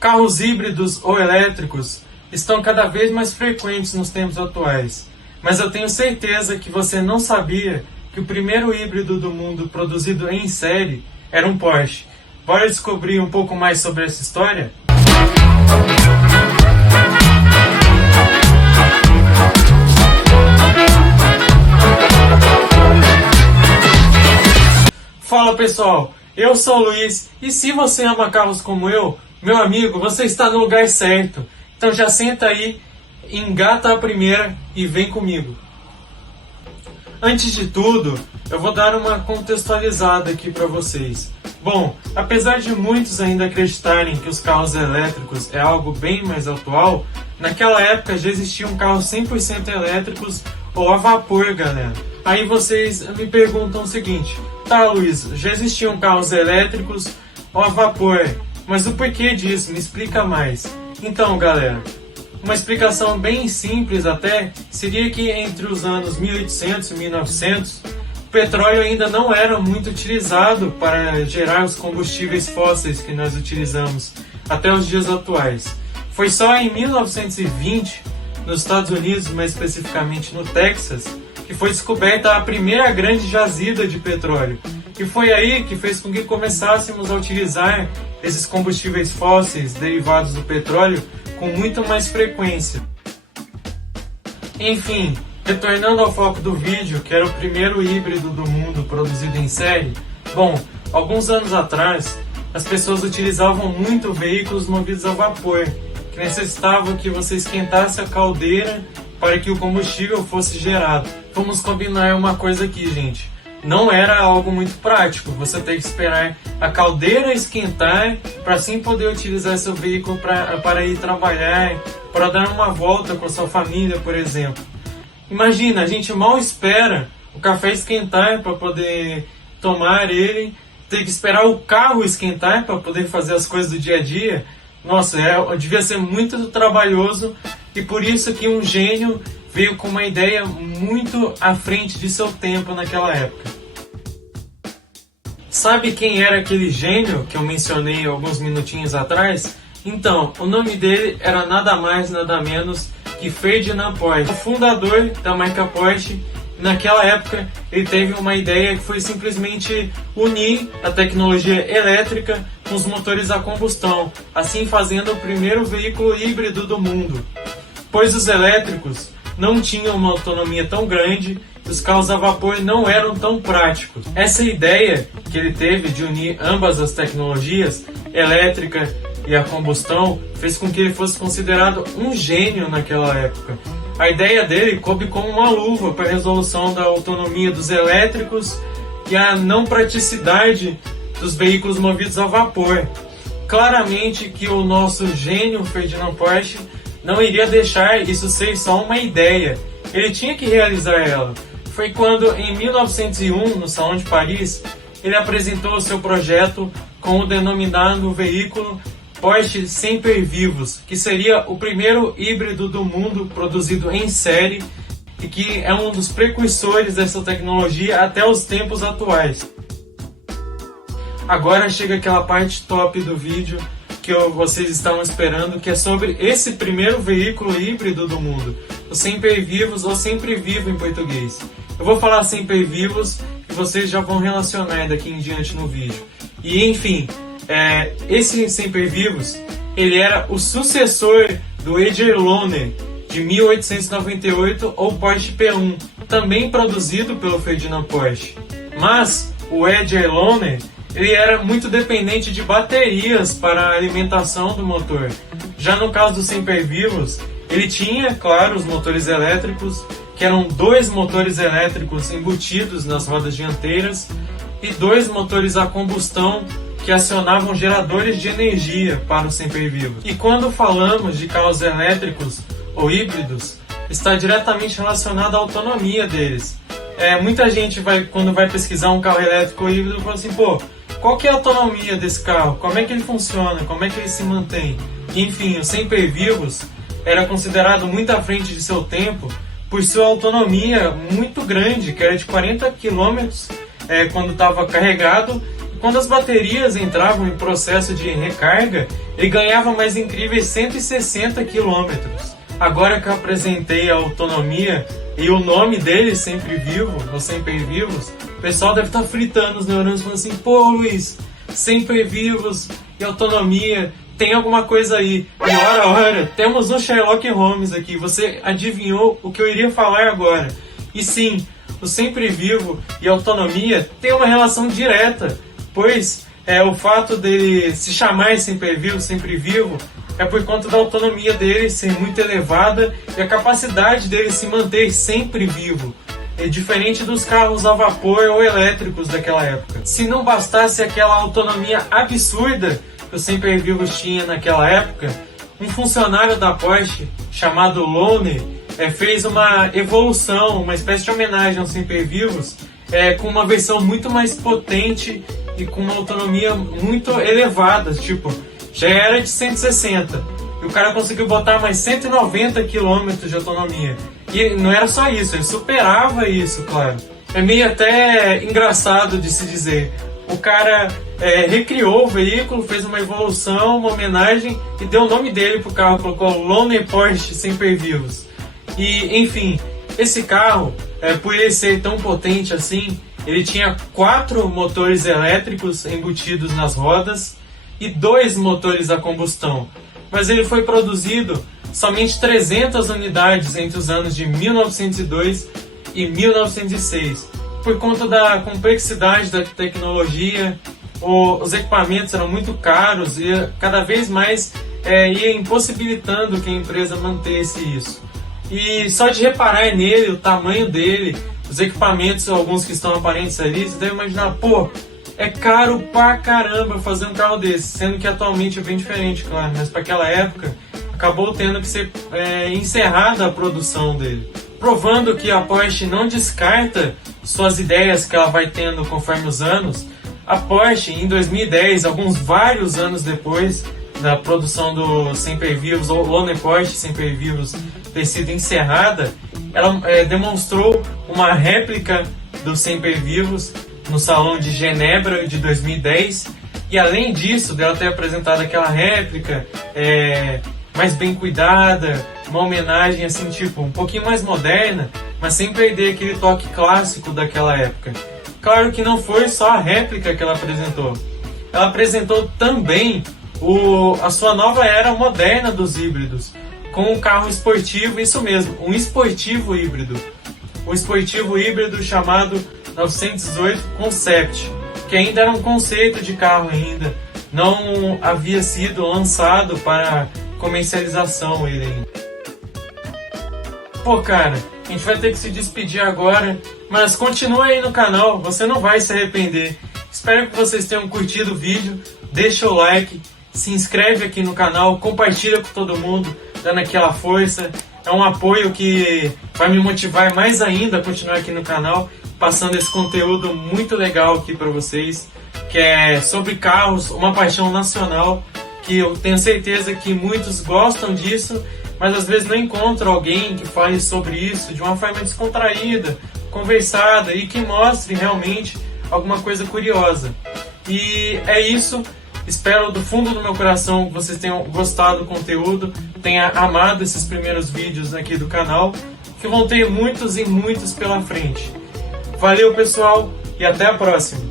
Carros híbridos ou elétricos estão cada vez mais frequentes nos tempos atuais, mas eu tenho certeza que você não sabia que o primeiro híbrido do mundo produzido em série era um Porsche. Bora descobrir um pouco mais sobre essa história? Fala pessoal, eu sou o Luiz e se você ama carros como eu, meu amigo, você está no lugar certo. Então já senta aí, engata a primeira e vem comigo. Antes de tudo, eu vou dar uma contextualizada aqui para vocês. Bom, apesar de muitos ainda acreditarem que os carros elétricos é algo bem mais atual, naquela época já existiam carros 100% elétricos ou a vapor, galera. Aí vocês me perguntam o seguinte: tá, Luiz, já existiam carros elétricos ou a vapor, mas o porquê disso? Me explica mais. Então, galera, uma explicação bem simples até seria que entre os anos 1800 e 1900, o petróleo ainda não era muito utilizado para gerar os combustíveis fósseis que nós utilizamos até os dias atuais. Foi só em 1920, nos Estados Unidos, mais especificamente no Texas, que foi descoberta a primeira grande jazida de petróleo. E foi aí que fez com que começássemos a utilizar esses combustíveis fósseis derivados do petróleo com muito mais frequência. Enfim, retornando ao foco do vídeo, que era o primeiro híbrido do mundo produzido em série, bom, alguns anos atrás, as pessoas utilizavam muito veículos movidos a vapor, que necessitavam que você esquentasse a caldeira para que o combustível fosse gerado. Vamos combinar uma coisa aqui, gente. Não era algo muito prático, você tem que esperar a caldeira esquentar para assim poder utilizar seu veículo para ir trabalhar, para dar uma volta com a sua família, por exemplo. Imagina, a gente mal espera o café esquentar para poder tomar ele, tem que esperar o carro esquentar para poder fazer as coisas do dia a dia. Nossa, devia ser muito trabalhoso e por isso que um gênio veio com uma ideia muito à frente de seu tempo naquela época. Sabe quem era aquele gênio que eu mencionei alguns minutinhos atrás? Então, o nome dele era nada mais nada menos que Ferdinand Porsche, o fundador da marca Porsche. Naquela época ele teve uma ideia que foi simplesmente unir a tecnologia elétrica com os motores a combustão, assim fazendo o primeiro veículo híbrido do mundo. Pois os elétricos não tinham uma autonomia tão grande e os carros a vapor não eram tão práticos. Essa ideia que ele teve de unir ambas as tecnologias, elétrica e a combustão, fez com que ele fosse considerado um gênio naquela época. A ideia dele coube como uma luva para a resolução da autonomia dos elétricos e a não praticidade dos veículos movidos a vapor. Claramente que o nosso gênio Ferdinand Porsche não iria deixar isso ser só uma ideia, ele tinha que realizar ela. Foi quando, em 1901, no Salão de Paris, ele apresentou o seu projeto com o denominado veículo Porsche Sempervivus, que seria o primeiro híbrido do mundo produzido em série e que é um dos precursores dessa tecnologia até os tempos atuais. Agora chega aquela parte top do vídeo que vocês estavam esperando, que é sobre esse primeiro veículo híbrido do mundo, o Sempervivus ou Sempre Vivo em português. Eu vou falar Sempervivus e vocês já vão relacionar daqui em diante no vídeo. E enfim, esse Sempervivus, ele era o sucessor do Edger Lohner de 1898 ou Porsche P1, também produzido pelo Ferdinand Porsche. Mas o Edger Lohner, ele era muito dependente de baterias para a alimentação do motor. Já no caso do Sempervivus, ele tinha, claro, os motores elétricos, que eram 2 motores elétricos embutidos nas rodas dianteiras e 2 motores a combustão que acionavam geradores de energia para o Sempervivus. E quando falamos de carros elétricos ou híbridos, está diretamente relacionado à autonomia deles. Muita gente quando vai pesquisar um carro elétrico ou híbrido, fala assim, pô, qual que é a autonomia desse carro? Como é que ele funciona? Como é que ele se mantém? Enfim, o Sempervivus era considerado muito à frente de seu tempo por sua autonomia muito grande, que era de 40 km quando estava carregado, Quando as baterias entravam em processo de recarga, ele ganhava mais incríveis 160 km. Agora que eu apresentei a autonomia e o nome dele, Sempre Vivo, ou Sempre Vivos, o pessoal deve estar fritando os neurônios falando assim: pô, Luiz, Sempre Vivos e autonomia, tem alguma coisa aí. E ora, temos um Sherlock Holmes aqui, você adivinhou o que eu iria falar agora. E sim, o Sempre Vivo e a autonomia têm uma relação direta, pois o fato dele se chamar Sempre Vivo, é por conta da autonomia dele ser muito elevada e a capacidade dele se manter sempre vivo. É diferente dos carros a vapor ou elétricos daquela época. Se não bastasse aquela autonomia absurda que o Sempre Vivos tinha naquela época, um funcionário da Porsche chamado Lone fez uma evolução, uma espécie de homenagem aos Sempre Vivos, com uma versão muito mais potente e com uma autonomia muito elevada, tipo, já era de 160 e o cara conseguiu botar mais 190 km de autonomia. E não era só isso, ele superava isso, claro. É meio até engraçado de se dizer. O cara recriou o veículo, fez uma evolução, uma homenagem e deu o nome dele pro carro, colocou Lone Porsche Sempre Vivos. E, enfim, esse carro, por ele ser tão potente assim, ele tinha 4 motores elétricos embutidos nas rodas e 2 motores a combustão. Mas ele foi produzido somente 300 unidades entre os anos de 1902 e 1906. Por conta da complexidade da tecnologia, os equipamentos eram muito caros e cada vez mais ia impossibilitando que a empresa mantesse isso. E só de reparar nele, o tamanho dele, os equipamentos, alguns que estão aparentes ali, você deve imaginar, pô, é caro pra caramba fazer um carro desse, sendo que atualmente é bem diferente, claro, mas para aquela época acabou tendo que ser encerrada a produção dele. Provando que a Porsche não descarta suas ideias que ela vai tendo conforme os anos, a Porsche em 2010, vários anos depois da produção do Sempre Vivos, ou Lone Porsche Sempre Vivos ter sido encerrada, ela demonstrou uma réplica do Sempre Vivos no Salão de Genebra de 2010, e além disso, dela ter apresentado aquela réplica mais bem cuidada, uma homenagem assim, tipo, um pouquinho mais moderna, mas sem perder aquele toque clássico daquela época. Claro que não foi só a réplica que ela apresentou também a sua nova era moderna dos híbridos, com um carro esportivo, isso mesmo, um esportivo híbrido. Um esportivo híbrido chamado 918 Concept, que ainda era um conceito de carro ainda, não havia sido lançado para comercialização ele ainda. Pô, cara, a gente vai ter que se despedir agora, mas continua aí no canal, você não vai se arrepender. Espero que vocês tenham curtido o vídeo, deixa o like, se inscreve aqui no canal, compartilha com todo mundo, dando aquela força. É um apoio que vai me motivar mais ainda a continuar aqui no canal, passando esse conteúdo muito legal aqui para vocês, que é sobre carros, uma paixão nacional, que eu tenho certeza que muitos gostam disso, mas às vezes não encontram alguém que fale sobre isso de uma forma descontraída, conversada e que mostre realmente alguma coisa curiosa. E é isso. Espero do fundo do meu coração que vocês tenham gostado do conteúdo, tenham amado esses primeiros vídeos aqui do canal, que vão ter muitos e muitos pela frente. Valeu, pessoal, e até a próxima!